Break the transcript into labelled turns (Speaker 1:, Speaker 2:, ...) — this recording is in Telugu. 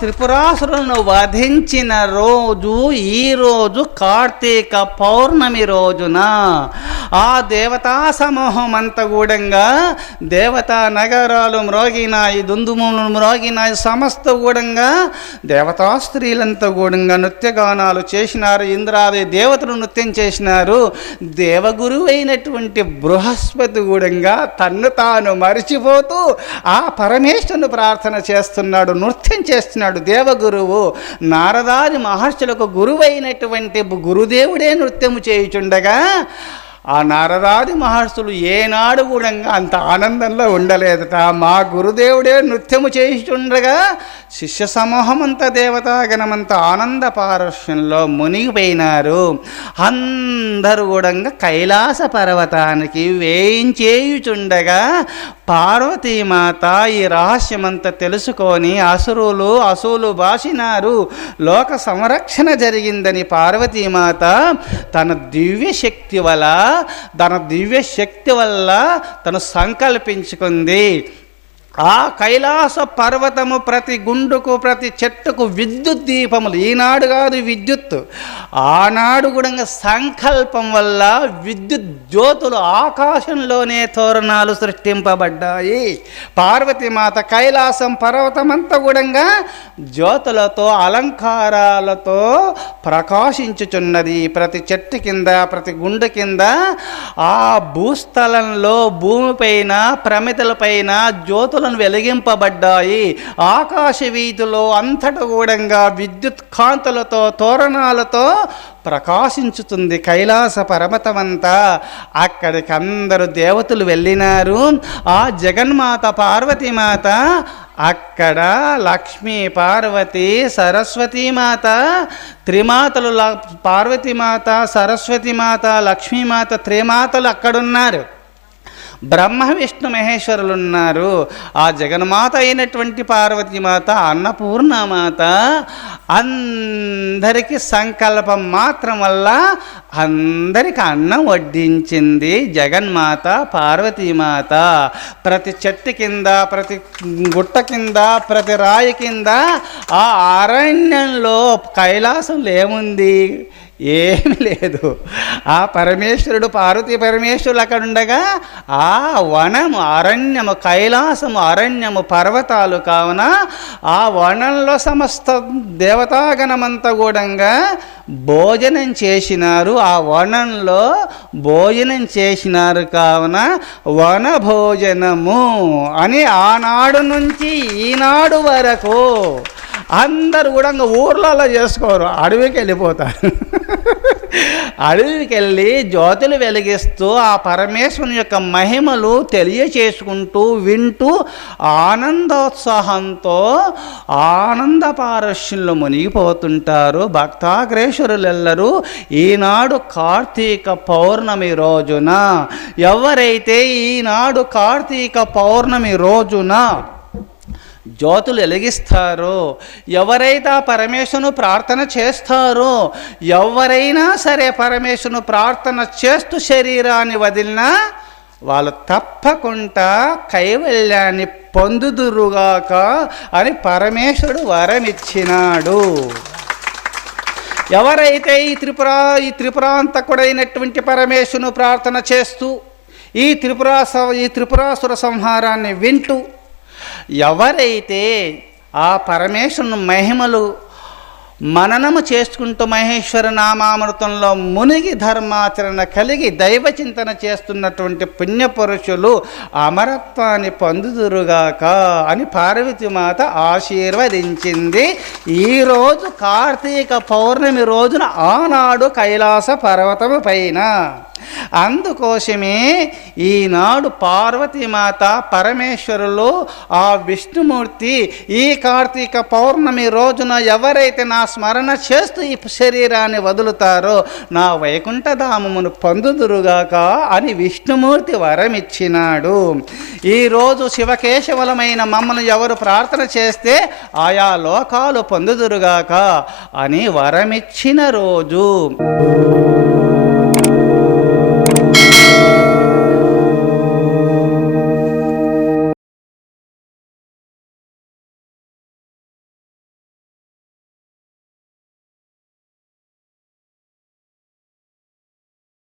Speaker 1: త్రిపురాసురులను వధించిన రోజు ఈ రోజు కార్తీక పౌర్ణమి రోజున. ఆ దేవతా సమూహం అంతా గూడంగా దేవతా నగరాలు మ్రోగినాయి దుందుములు మ్రోగినాయి సమస్త గూడంగా దేవతా స్త్రీలంతా గూడంగా నృత్యగానాలు చేసినారు ఇంద్రాది దేవతలు నృత్యం చేసినారు. దేవగురు అయినటువంటి బృహస్పతి గూడంగా తన్ను తాను మరిచిపోతూ ఆ పరమేశ్వరుని ప్రార్థన చేస్తున్నాడు నృత్యం చేస్తున్నాడు. దేవగురువు. నారదాది మహర్షులకు గురువైనటువంటి గురుదేవుడే నృత్యము చేయుచుండగా ఆ నారదాది మహర్షులు ఏనాడు కూడా అంత ఆనందంలో ఉండలేదట. మా గురుదేవుడే నృత్యము చేయుచుండగా శిష్య సమూహమంతా దేవతాగణమంతా ఆనంద పారస్యంలో మునిగిపోయినారు. అందరూ కూడా కైలాస పర్వతానికి వేయించేయుచుండగా పార్వతీమాత ఈ రహస్యమంతా తెలుసుకొని అసురులు అసులు బాసినారు. లోక సంరక్షణ జరిగిందని పార్వతీమాత తన దివ్య శక్తి వల్ల తన దివ్య శక్తి వల్ల తను సంకల్పించుకుంది. ఆ కైలాస పర్వతము ప్రతి గుండుకు ప్రతి చెట్టుకు విద్యుత్ దీపములు. ఈనాడు కాదు విద్యుత్ ఆనాడు కూడా సంకల్పం వల్ల విద్యుత్ జ్యోతులు ఆకాశంలోనే తోరణాలు సృష్టింపబడ్డాయి. పార్వతీమాత కైలాసం పర్వతమంతా కూడా జ్యోతులతో అలంకారాలతో ప్రకాశించుచున్నది. ప్రతి చెట్టు కింద ప్రతి గుండు కింద ఆ భూస్థలంలో భూమిపైన ప్రమితలపైన జ్యోతులను వెలిగింపబడ్డాయి. ఆకాశ వీధిలో అంతట కూడంగా విద్యుత్ కాంతులతో తోరణాలతో ప్రకాశించుతుంది కైలాస పర్వతమంతా. అక్కడికి అందరూ దేవతలు వెళ్ళినారు. ఆ జగన్మాత పార్వతీమాత అక్కడ లక్ష్మీ పార్వతి సరస్వతీమాత త్రిమాతలు ల- పార్వతీమాత సరస్వతీమాత లక్ష్మీమాత త్రిమాతలు అక్కడున్నారు. బ్రహ్మ విష్ణు మహేశ్వరులు ఉన్నారు ఆ జగన్మాత అయినటువంటి పార్వతీమాత అన్నపూర్ణమాత అందరికీ సంకల్పం మాత్రం వల్ల అందరికి అన్నం వడ్డించింది జగన్మాత పార్వతీమాత. ప్రతి చెట్టు కింద ప్రతి గుట్ట కింద ప్రతి రాయి కింద ఆ అరణ్యంలో కైలాసంలో ఏముంది ఏమి లేదు. ఆ పరమేశ్వరుడు పార్వతీ పరమేశ్వరులు అక్కడ ఉండగా ఆ వనము అరణ్యము కైలాసము అరణ్యము పర్వతాలు కావున ఆ వనంలో సమస్త దేవతాగణమంతా కూడంగా భోజనం చేసినారు. ఆ వనంలో భోజనం చేసినారు కావున వన భోజనము అని ఆనాడు నుంచి ఈనాడు వరకు అందరు కూడా ఇంకా ఊర్లలో చేసుకోరు. అడవికి వెళ్ళిపోతారు. అడవికి వెళ్ళి జ్యోతులు వెలిగిస్తూ ఆ పరమేశ్వరుని యొక్క మహిమలు తెలియచేసుకుంటూ వింటూ ఆనందోత్సాహంతో ఆనంద పారస్యంలో మునిగిపోతుంటారు. భక్తాగ్రేశ్వరులెల్లరూ ఈనాడు కార్తీక పౌర్ణమి రోజున ఎవరైతే ఈనాడు కార్తీక పౌర్ణమి రోజున జ్యోతులు వెలిగిస్తారో ఎవరైతే ఆ పరమేశ్వరును ప్రార్థన చేస్తారో ఎవరైనా సరే పరమేశ్వరును ప్రార్థన చేస్తూ శరీరాన్ని వదిలినా వాళ్ళు తప్పకుండా కైవల్యాన్ని పొందుదురుగాక అని పరమేశ్వరుడు వరమిచ్చినాడు. ఎవరైతే ఈ త్రిపుర ఈ త్రిపురాంతకుడైనటువంటి పరమేశ్వరును ప్రార్థన చేస్తూ ఈ త్రిపురా స- ఈ త్రిపురాసుర సంహారాన్ని వింటూ ఎవరైతే ఆ పరమేశ్వరుని మహిమలు మననము చేసుకుంటూ మహేశ్వర నామామృతంలో మునిగి ధర్మాచరణ కలిగి దైవ చింతన చేస్తున్నటువంటి పుణ్యపురుషులు అమరత్వాన్ని పొందుదురుగాక అని పార్వతీమాత ఆశీర్వదించింది. ఈరోజు కార్తీక పౌర్ణమి రోజున ఆనాడు కైలాస పర్వతము పైన అందుకోసమే ఈనాడు పార్వతీమాత పరమేశ్వరులు ఆ విష్ణుమూర్తి ఈ కార్తీక పౌర్ణమి రోజున ఎవరైతే నా స్మరణ చేస్తూ ఈ శరీరాన్ని వదులుతారో నా వైకుంఠధామమును పొందుదురుగాక అని విష్ణుమూర్తి వరమిచ్చినాడు. ఈరోజు శివకేశవలమైన మమ్మల్ని ఎవరు ప్రార్థన చేస్తే ఆయా లోకాలు పొందుదురుగాక అని వరమిచ్చిన రోజు.